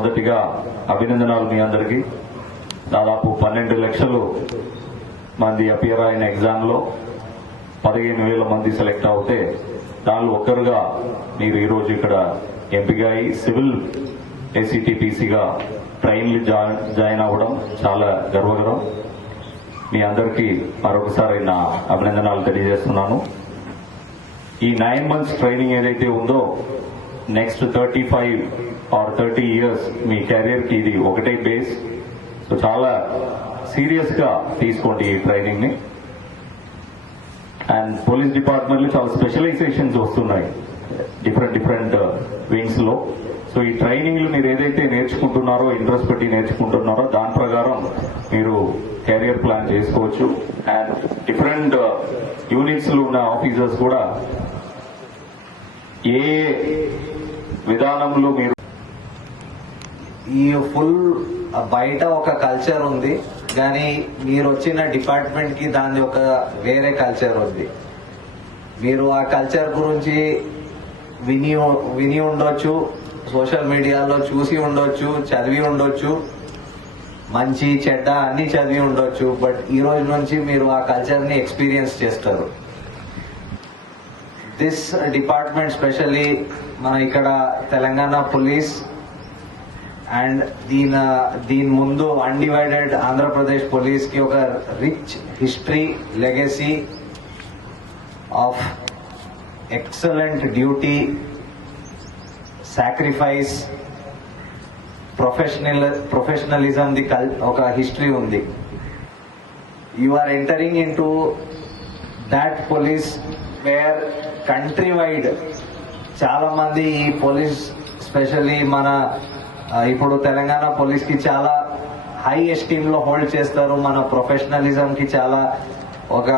మొదటిగా అభినందనాలు మీ అందరికీ. దాదాపు 12 లక్షలు మంది అపియర్ అయిన ఎగ్జామ్లో 15,000 మంది సెలెక్ట్ అవుతే దానిలో ఒక్కరుగా మీరు ఈరోజు ఇక్కడ ఎంపిక అయి సివిల్ ACTPCగా ట్రైన్లు జాయిన్ అవ్వడం చాలా గర్వకరం. మీ అందరికీ మరొకసారి నా అభినందనాలు తెలియజేస్తున్నాను. ఈ 9 months ట్రైనింగ్ ఏదైతే ఉందో next 35 or 30 years me career కి ఇది ఒకటే బేస్. సో చాలా సీరియస్ గా తీసుకోండి ఈ ట్రైనింగ్ ని. అండ్ పోలీస్ డిపార్ట్మెంట్ లో చాలా స్పెషలైజేషన్స్ వస్తున్నాయి డిఫరెంట్ వింగ్స్ లో. సో ఈ ట్రైనింగ్ లో మీరు ఏదైతే నేర్చుకుంటున్నారో, ఇంట్రెస్ట్ పెట్టి నేర్చుకుంటున్నారో దాని ప్రకారం మీరు కెరియర్ ప్లాన్ చేసుకోవచ్చు. అండ్ డిఫరెంట్ యూనిట్స్ లో ఉన్న ఆఫీసర్స్ కూడా ఏ విధానంలో మీరు ఈ ఫుల్ బయట ఒక కల్చర్ ఉంది, కానీ మీరు వచ్చిన డిపార్ట్మెంట్ కి దాని ఒక వేరే కల్చర్ ఉంది. మీరు ఆ కల్చర్ గురించి విని ఉండొచ్చు, సోషల్ మీడియాలో చూసి ఉండొచ్చు, చదివి ఉండొచ్చు, మంచి చెడ్డ అన్ని చదివి ఉండొచ్చు. బట్ ఈ రోజు నుంచి మీరు ఆ కల్చర్ ని ఎక్స్పీరియన్స్ చేస్తారు. దిస్ డిపార్ట్మెంట్ స్పెషల్లీ మన ఇక్కడ తెలంగాణ పోలీస్ అండ్ దీని ముందు అన్డివైడెడ్ ఆంధ్రప్రదేశ్ పోలీస్ కి ఒక rich history, legacy of excellent duty, sacrifice, professionalism ది ఒక హిస్టరీ ఉంది. You are entering into that police where country wide చాలా మంది ఈ పోలీస్ స్పెషల్లీ మన ఇప్పుడు తెలంగాణ పోలీస్ కి చాలా హై ఎస్టీమ్ లో హోల్డ్ చేస్తారు. మన ప్రొఫెషనలిజం కి చాలా ఒక